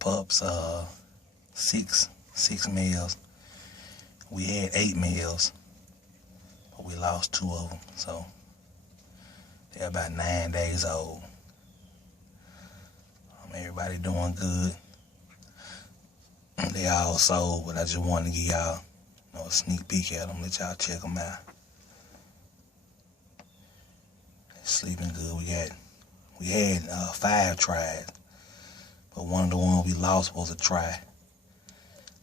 pups, six males. We had 8 males, but we lost 2 of them, so they're about 9 days old. Everybody doing good. They all sold, but I just wanted to give y'all a sneak peek at them, let y'all check them out. They're sleeping good. We had 5 tries, but one of the ones we lost was a try.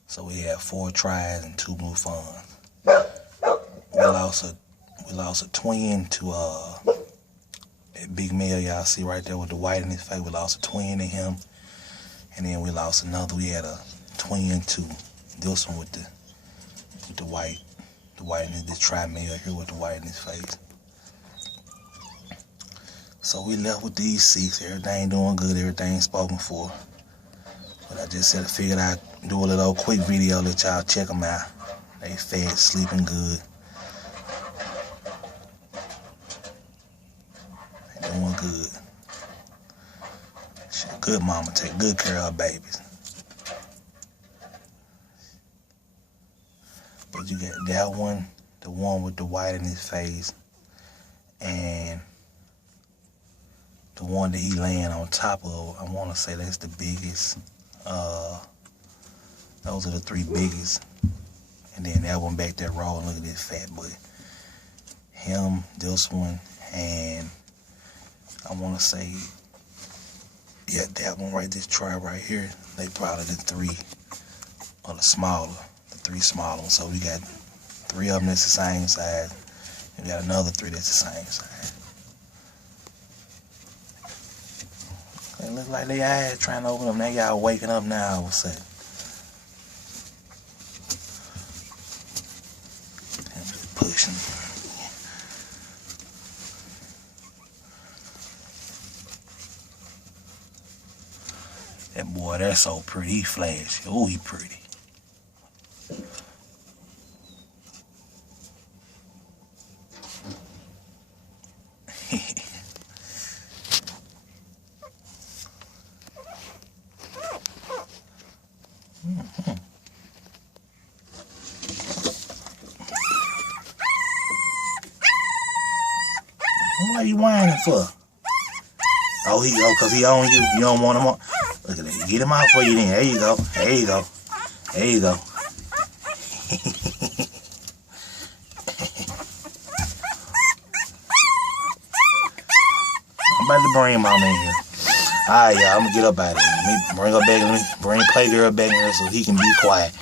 So we had 4 tries and 2 blue fawns. We lost a twin to that big male y'all see right there with the white in his face. We lost a twin to him, and then we lost another. We had a twin to this one with the white in this tri-male here with the white in his face. So we left with these 6. Everything doing good. Everything spoken for. But I just said I figured I'd do a little quick video, let y'all check them out. They fed, sleeping good. They doing good. She's a good mama, take good care of her babies. But you got that one, the one with the white in his face, and the one that he laying on top of. I want to say that's the biggest. Those are the 3 biggest. And then that one back there rolling, look at this fat boy. Him, this one, and I want to say, yeah, that one right, this tribe right here, they probably the 3 or the 3 smaller ones. So we got 3 of them that's the same size. And we got another 3 that's the same size. It look like they eyes trying to open up. Now y'all waking up now, what's that? Pushing. That boy, that's so pretty. He flashy. Oh, he pretty. What are you whining for? Oh, cause he on you. You don't want him on. Look at that. Get him out for you then. There you go. There you go. There you go. I'm about to bring mama in here. Alright, y'all. I'm gonna get up out of here. Let me bring her back. Let me bring Playgirl back in here so he can be quiet.